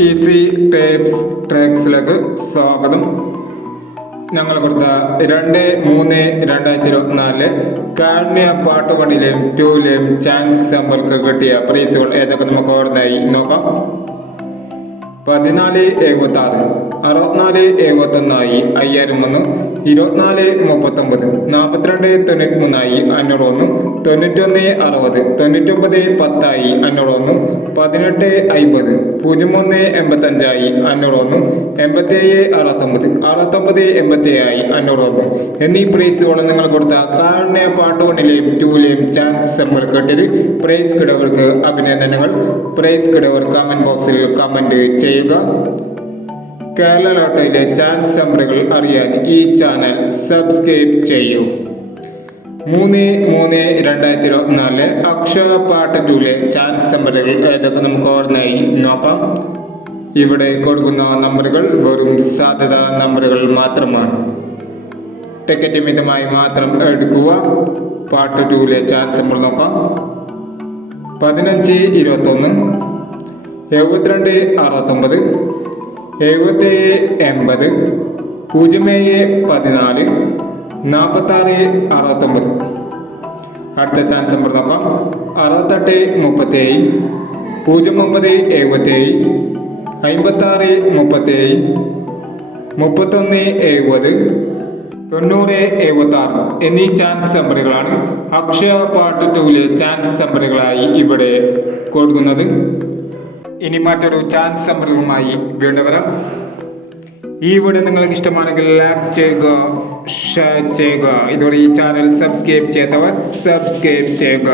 Easy tapes ട്രാക്സിലേക്ക് സ്വാഗതം. ഞങ്ങൾ കൊടുത്ത 2-3-2024 കാരുണ്യ പാട്ടുപണിയിലെയും 2-ലെയും ചാൻസ് സമ്പർക്ക് കിട്ടിയ പ്രൈസുകൾ ഏതൊക്കെ നമുക്ക് ഓർമ്മയായി നോക്കാം. 14-76, 64-71 5001, 24-39, 42-93 501, 91-60, 99-10 501, 18-50, 01-85 501, 87-69, 69-87 501 എന്നീ പ്രൈസുകൾ നിങ്ങൾ കൊടുത്ത കാരുണ്യ പാട്ടുപണിയിലെയും 2-ലെയും ചാൻസ് സമ്പർ കിട്ടിയത് പ്രൈസ് കിടവർക്ക് അഭിനന്ദനങ്ങൾ. പ്രൈസ് കിടവർ കമന്റ് ബോക്സിൽ കമന്റ് ചെയ്യുക. കേരള ലോട്ടറിയിലെ ചാൻസ് സമ്മറികൾ അറിയാൻ ഈ ചാനൽ സബ്സ്ക്രൈബ് ചെയ്യൂ. 3-3-2024 അക്ഷയ പാർട്ട് 2-ലെ ചാൻസ് സമ്മറികൾ ഏതൊക്കെ നമുക്ക് ഓർമ്മയായി നോക്കാം. ഇവിടെ കൊടുക്കുന്ന നമ്പറുകൾ വെറും സാധ്യത നമ്പറുകൾ മാത്രമാണ്. ടിക്കറ്റ് മിതമായി മാത്രം എടുക്കുക. പാർട്ട് 2-ലെ ചാൻസ് സമ്മർ നോക്കാം. 15-21, 72-69, 77-80, 07-14, 46-69. അടുത്ത ചാൻസ് നമ്പർ നോക്കാം. 68-37, 09-77, 56-37, 31-70, 90-76 എന്നീ ചാൻസ് നമ്പറുകളാണ് അക്ഷയ പാർട്ട് 2-ലെ ചാൻസ് നമ്പറുകളായി ഇവിടെ കൊടുക്കുന്നത്. ഇനി മറ്റൊരു ചാൻസ് നമ്പറുമായി വീണ്ടും വരാം. ഈ വീഡിയോ നിങ്ങൾക്ക് ഇഷ്ടമാണെങ്കിൽ ലൈക്ക് ചെയ്യുക, ഷെയർ ചെയ്യുക. ഇതോടെ ഈ ചാനൽ സബ്സ്ക്രൈബ് ചെയ്തവർ സബ്സ്ക്രൈബ് ചെയ്യുക.